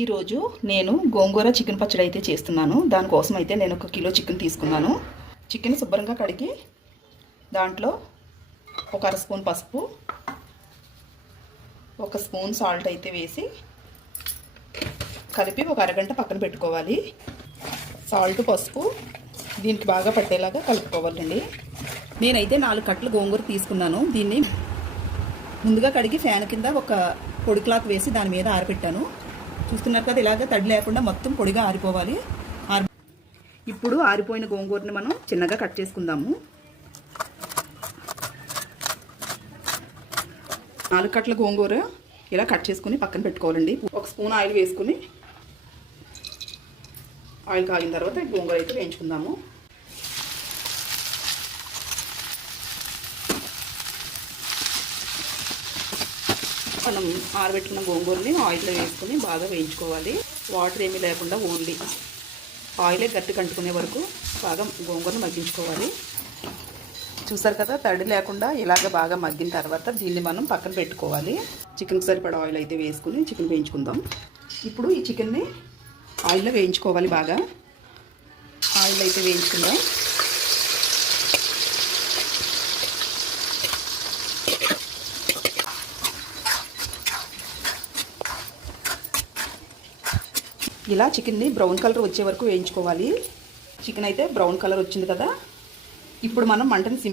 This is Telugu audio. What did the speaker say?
ఈరోజు నేను గోంగూర చికెన్ పచ్చడి అయితే చేస్తున్నాను. దానికోసం అయితే నేను ఒక కిలో చికెన్ తీసుకున్నాను. చికెన్ శుభ్రంగా కడిగి దాంట్లో ఒక అర స్పూన్ పసుపు ఒక స్పూన్ సాల్ట్ అయితే వేసి కలిపి ఒక అరగంట పక్కన పెట్టుకోవాలి. సాల్ట్ పసుపు దీనికి బాగా పట్టేలాగా కలుపుకోవాలండి. నేనైతే నాలుగు కట్టలు గోంగూర తీసుకున్నాను. దీన్ని ముందుగా కడిగి ఫ్యాన్ కింద ఒక పొడి క్లాక్ వేసి దాని మీద ఆరబెట్టాను. చూస్తున్నారు కదా ఇలాగ తడి లేకుండా మొత్తం పొడిగా ఆరిపోవాలి. ఆరి ఇప్పుడు ఆరిపోయిన గోంగూరని మనం చిన్నగా కట్ చేసుకుందాము. నాలుగు కట్ల గోంగూర ఇలా కట్ చేసుకుని పక్కన పెట్టుకోవాలండి. ఒక స్పూన్ ఆయిల్ వేసుకుని ఆయిల్ కాగిన తర్వాత గోంగూర అయితే వేయించుకుందాము. మనం ఆరబెట్టుకున్న గోంగూరని ఆయిల్లో వేసుకొని బాగా వేయించుకోవాలి. వాటర్ ఏమీ లేకుండా ఓన్లీ ఆయిలే గట్టి కంటుకునే వరకు బాగా గోంగూరను మగ్గించుకోవాలి. చూసారు కదా తడి లేకుండా ఇలాగ బాగా మగ్గిన తర్వాత దీన్ని మనం పక్కన పెట్టుకోవాలి. చికెన్కి సరిపడా ఆయిల్ అయితే వేసుకుని చికెన్ వేయించుకుందాం. ఇప్పుడు ఈ చికెన్ని ఆయిల్లో వేయించుకోవాలి బాగా. ఆయిల్ అయితే వేయించుకుందాం. ఇలా చికెన్ని బ్రౌన్ కలర్ వచ్చే వరకు వేయించుకోవాలి. చికెన్ అయితే బ్రౌన్ కలర్ వచ్చింది కదా. ఇప్పుడు మనం మంటని